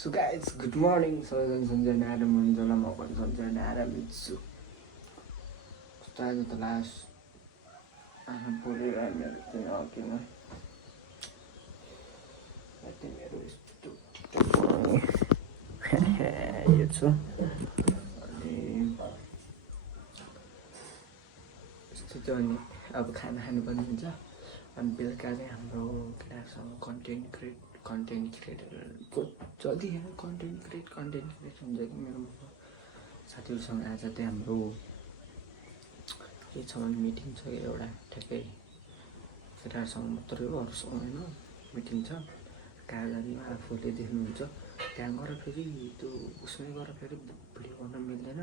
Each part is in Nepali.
So guys, good morning. Sanjana आराम हुनुहुन्छ होला, म पनि सन्जना आराम छु। कस्तो आज त लास्ट आराम परेर हामीहरू चाहिँ किन तिमीहरू यस्तो यो छ अनि यस्तो चाहिँ अनि अब खाना खानुपर्ने हुन्छ। अनि बेलुका चाहिँ हाम्रो केटासँग कन्टेन्ट क्रिएटरको जति कन्टेन्ट क्रिएट हुन्छ कि मेरो साथीहरूसँग आज चाहिँ हाम्रो के छ भने मिटिङ छ एउटा ठ्याक्कै केटाहरूसँग मात्रै हो, अरूसँग होइन। मिटिङ छ कागजारीमा, आफूले देख्नुहुन्छ। त्यहाँ गएर फेरि त्यो उसमै गएर फेरि भिडियो गर्न मिल्दैन,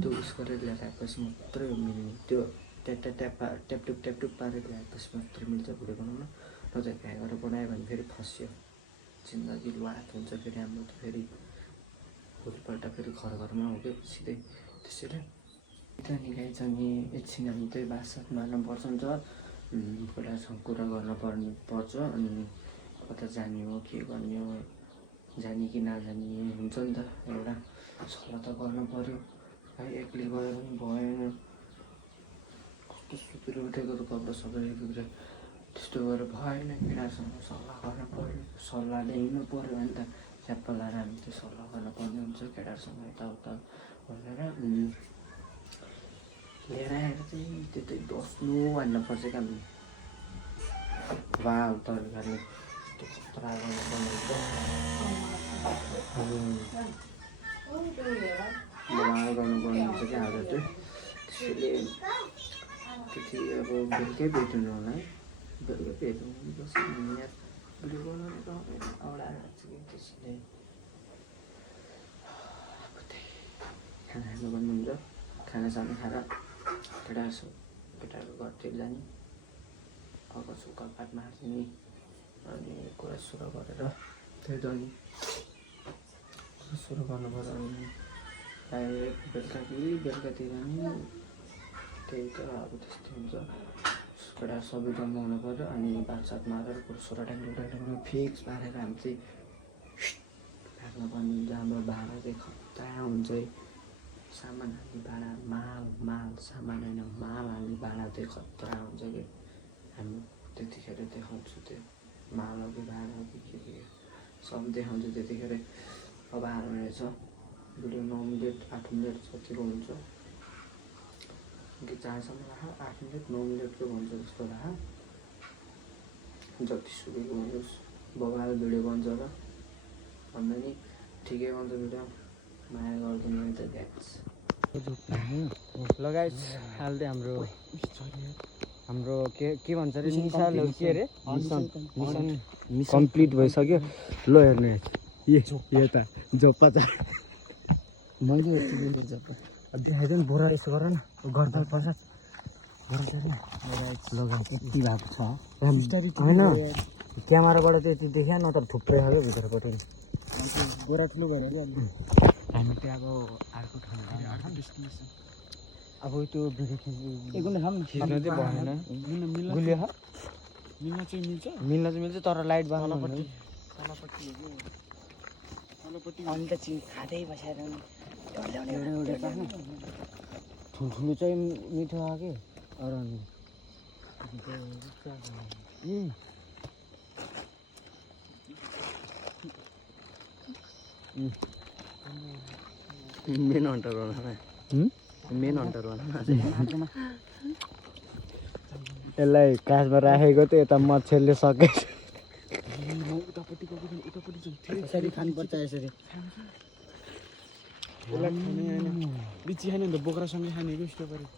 त्यो उस गरेर ल्याएर आएपछि मात्रै मिल्ने। त्यो ट्यापटुप पारेर ल्याएपछि मात्रै मिल्छ भिडियो बनाउन। र चाहिँ त्यहाँ गएर बनायो भने फेरि फस्यो, जिन्दगी लुहात हुन्छ। फेरि हाम्रो त फेरि भोलिपल्ट फेरि घरमा हुँदै सिधै त्यसैले त्यहाँ निकाल्छ नि। एकछिन हामी त्यही बातसात मार्न पर्छ नि त, केटासँग कुरा गर्न पर्छ। अनि कता जाने हो, के गर्ने हो, जाने कि नजाने हुन्छ नि त, एउटा सल्लाह त गर्नु पऱ्यो। भाइ एक्लै गएर पनि भएन, कस्तो सुतेर उठेको त कपडा सबै बिग्रे, त्यस्तो गरेर भएन। केटासँग सल्लाह गर्न पऱ्यो, सल्लाह ल्याउनु पऱ्यो। अनि त च्याप्प लाएर हामी त्यो सल्लाह गर्न पर्ने हुन्छ केटासँग यताउता भनेर लिएर आएर चाहिँ त्यतै बस्नु भन्नुपर्छ क्या। वाउ तरिकाले त्यो खतरा गर्नुपर्ने हुन्छ। वाउ गर्नुपर्ने हुन्छ क्या आज चाहिँ। त्यसैले त्यति अब बेलुकै भेट्नु होला है, बेलुकै भेट्नु बस यहाँ भिडियो बनाउनु त औडा लाग्छ कि। त्यसैले अब त्यही खाना खानु भन्नुहुन्छ, खानासाना खाएर केटाहरू घरतिर जाने, अगर सुक्खा मार्ने अनि कुरा सुरु गरेर त्यही त अनि कुरा सुरु गर्नु पर्यो। अनि बेलुकातिर नि त्यही त अब त्यस्तै हुन्छ। केटाहरू सबै जम्मा हुनु पऱ्यो। अनि बातसात मारेर कुरा ट्याङ्गो फिक्स पारेर हामी चाहिँ राख्नुपर्ने हुन्छ। हाम्रो भाडा चाहिँ खतरा हुन्छ है, सामान हाल्ने भाडा, माल सामान होइन, माल हाल्ने भाडा चाहिँ खतरा हुन्छ कि। हामी त्यतिखेर देखाउँछु त्यो माल हो कि भाडा हो कि के सब देखाउँछु त्यतिखेर। अब हाल्ने रहेछ भिडियो 9 मिनट 8 मिनट जतिको हुन्छ कि, जहाँसम्म राख 8 मिनट 9 मिनटको भन्छ जस्तो राख, जति सुकेको हुनुहोस्। बबाल भिडियो बन्छ र भन्दा नि ठिकै बन्छ भिडियो, माया गरिदिनु त ग्यास लगाइस हाल्दै हाम्रो के भन्छ अरे निसा के अरे मिसन कम्प्लिट भइसक्यो। ल हेर्नु यो त जोप्पा छ, मैले देखाइदिनु बोरा यसो गर न, गर्दा पश्चात लगा यति भएको छ होइन। क्यामेराबाट त्यति देखिया, नत्र थुप्रै खायो भित्रपट्टि बोरा ठुलो भएर हामी चाहिँ अब अर्को ठाउँ अब त्यो भिडियो खिच्न चाहिँ भएन। गुलियो मिल्न चाहिँ मिल्छ, तर लाइट बाल्नु अनि त खाँदै बसेर ठुल्ठुलो चाहिँ मिठो आयो कि। अरू मेन हन्टर यसलाई काँचमा राखेको त यता मच्छरले सकेछ। कसरी खानुपर्छ यसरी बिची खाने त बोक्रासँगै खाने कि उस्तो पऱ्यो।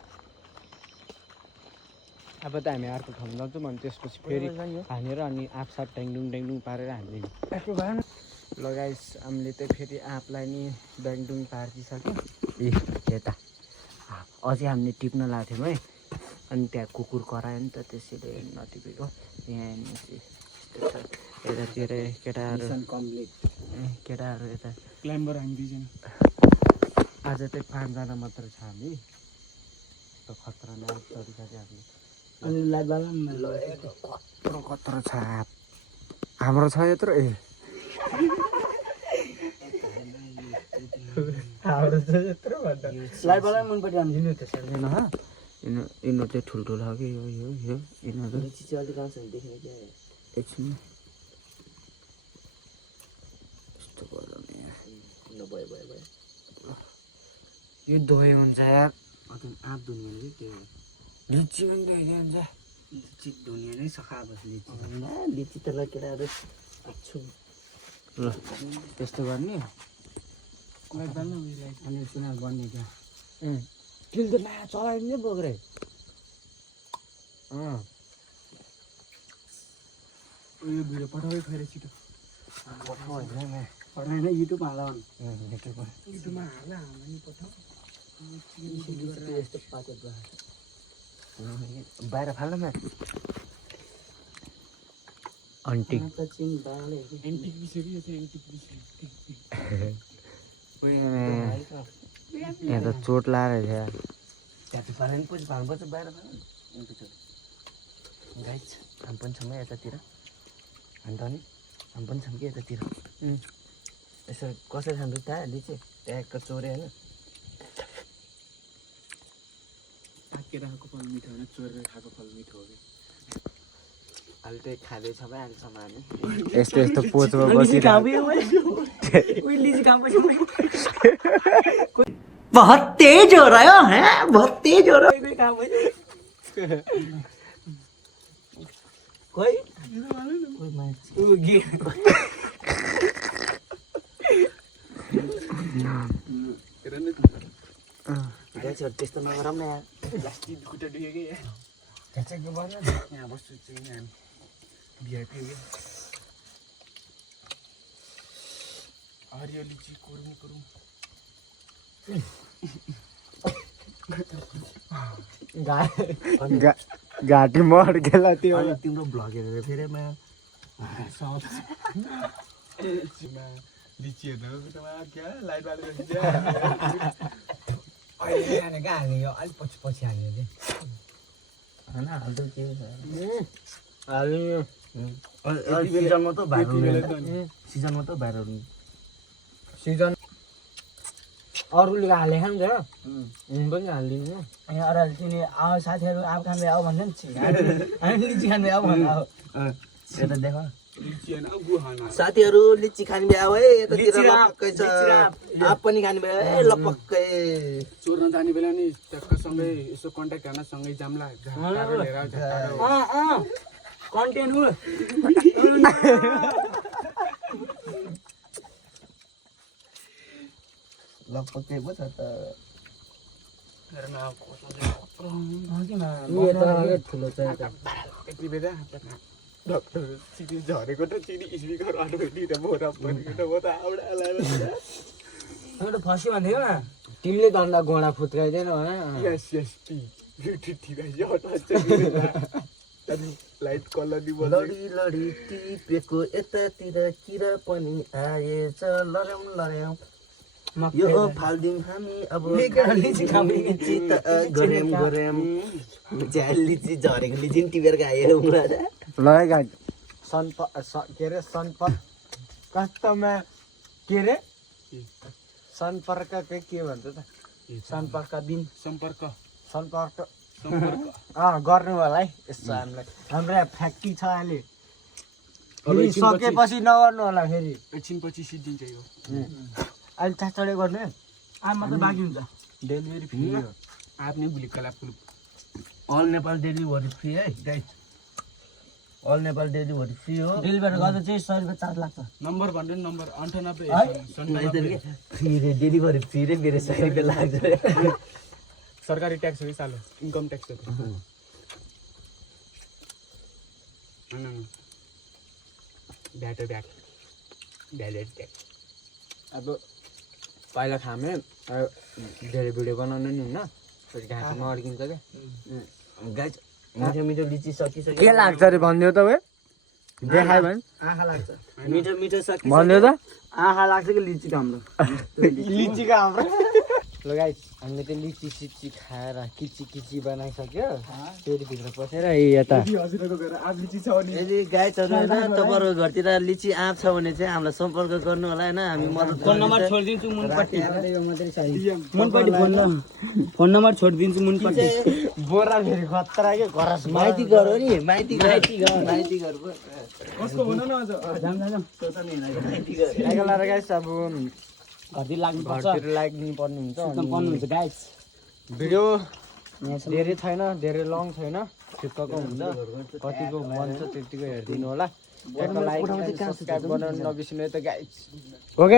अब त हामी अर्को ठाउँ जान्छौँ भने त्यसपछि फेरि हानेर अनि आँपसाप ट्याङडुङ पारेर हाल्ने लगाइस। हामीले चाहिँ फेरि आँपलाई नि ब्याङडुङ पारिदिइसक्यो। यता अझै हामीले टिप्न लाएको थियौँ है, अनि त्यहाँ कुकुर करायो नि त, त्यसैले नटिपेको। यहाँ यतातिर केटाहरू यता क्लाइम्बर हामी दुईजना, आज चाहिँ 5 जना मात्र छ हामी। खतरनाक तरिका चाहिँ हामीले कत्रो छ आँप हाम्रो छ यत्रो। हाम्रो चाहिँ यत्रो भन्दा लाइटवाला मनपट्टि हामी यिनीहरू त सक्दैन ह यिनीहरू चाहिँ ठुल्ठुलो हो कि यो यिनीहरू लिची चाहिँ अलिक राम्रोसँग देख्ने क्या एकछिन यस्तो गरौँ भयो भयो भयो यो दही हुन्छ यार अझै आँप दुनियाँ कि के हो लिची पनि दही हुन्छ लिची दुनियाँ नै सखा बस लिची लिची त ल केटाहरू छु ल त्यस्तो गर्ने अनि सुनार बन्ने क्या किल त नयाँ चलाइदिने बोक्रे यो भिडियो पठाउै फेरि छिटो होइन युट्युबमा हाल युट्युबमा हाल हामी पठाऊ यस्तो पाकेट बाहिर फाल्नु न अन्टी चिन बाले एन्टिक विषय कि यो चाहिँ एन्टिक विषय यहाँ त चोट लाएर छ त्यहाँ पारेन पछि भाल्नुपर्छ बाहिर गाइस हामी पनि छौँ यतातिर अन्त अनि हामी पनि छौँ कि यतातिर यसो कसरी खान्छ थाहा लिची ट्याक्क चोरे होइन पाकेर खाएको फल मिठो होइन चोरेर खाएको फल मिठो हो कि अहिले त्यही खाँदैछ भाइ अहिलेसम्म हामी यस्तो यस्तो पोचमा बसिरहेको बहुत तेज हो रहा है बहुत तेज हो रहा है कोई त्यस्तो नगरौँ न यार प्लास्टिक खुट्टा दुख्यो कि यहाँ बस्छु चाहिँ हामी भिआइपी हो हरियो लिची कुरुम कुरुम घाँटी मर गेला त्यो अनि तिम्रो भ्लग हेरेर फेरि लिची हेर्दा क्या लाइट बालेर अहिले हाने कहाँ हाने यो अलिक पछि पछि हान्यो अरे होइन हाल्दा के सिजनमा त सिजनमा त भाइरल सिजन अरूले हालेको नि त पनि हालिदिनु यहाँ अरूले तिनी आऊ साथीहरू आऊ खाँदै आऊ भन्दै नि हामी लिची खाँदै आऊ भन्दा आऊ यता देख लिची होइन गुहाना साथीहरू लिची खाने भए आऊ है यतातिर लपक्कै छ आप पनि खाने भए है लपक्कै चोर्न जाने बेला नि टक्कसँगै यसो कन्ट्याक्ट गर्न सँगै जाम्ला टाढो लिएर आउँछ टाढो कन्टेन्ट हो लपक्कै पो छ त ठुलो छ यति बेला डक्टर चिनी झरेको त चिनी स्पिकर अटोमेटिक बोरा परेको त म त आउडा त फस्यो भन्थ्यो न तिमीले दण्ड घोडा फुत्काइदिएन होइन यस यस लाइट कलर नि लडी लडी टिपेको यतातिर किरा पनि आएछ लर्याम लर्याम यो फाल्दिउँ हामी अब गऱ्याम गऱ्याम लिची झरेको लिची नि टिपेर खायो लगाइ के अरे कस्तोमा के अरे सम्पर्क के भन्छ त सम्पर्क बिन सम्पर्क गर्नु होला है यसो हामीलाई हाम्रो यहाँ फ्याक्ट्री छ अहिले सकेपछि नगर्नु होला फेरि एकछिनपछि सिद्धिन्छ यो अहिले चाँचडे गर्नु आम मात्रै बाँकी हुन्छ डेलिभरी फ्री हो आफ्नै भुलिक कला full all Nepal delivery free है guys all Nepal delivery free हो डेलिभरी गर्दा चाहिँ 100 रुपियाँ चार्ज लाग्छ नम्बर भन्नु नि नम्बर 98 फ्री रे डेलिभरी फ्री रे मेरो 100 रुपियाँ लाग्छ सरकारी ट्याक्स हो कि सालो इन्कम ट्याक्स हो भ्याट भ्यालेट ट्याक्स अब पहिला खामे धेरै भिडियो बनाउनु नि होइन घाँटीमा अड्किन्छ क्या गाइस मिठो मिठो लिची सकिसक्यो के लाग्छ अरे भनिदियो त भाइ देखायो भने आँखा लाग्छ मिठो मिठो सकिसक्यो भनिदियो त आँखा लाग्छ कि लिचीको हाम्रो लिचीको हाम्रो ल गाइस हामीले त लिची सिची खाएर किची बनाइसक्यो फेरि भित्र पसेर यता हजुरको घर आज लिची छ भने यदि गाइजहरू होइन तपाईँहरूको घरतिर लिची आँप छ भने चाहिँ हामीलाई सम्पर्क गर्नु होला होइन हामी मद्दत फोन नम्बर छोडिदिन्छु मुनपट्टि यो मात्रै चाहियो मुनपट्टि फोन नम्बर छोडिदिन्छु मुनपट्टि बोरा फेरि खतरा के घरस माइती घर हो नि माइती घर पो कसको भन न अझ माइती घर लाएर गाइस अब घरतिर लाग्नुपर्छ घरतिर लाग्नु पर्ने हुन्छ एकदम पर्नुहुन्छ गाइस भिडियो धेरै छैन धेरै लङ छैन ठिक्कको हुन्छ कतिको मन छ त्यतिको हेरिदिनु होला लाइक सब्सक्राइब बनाउनु नबिर्सिनु है त गाइस ओके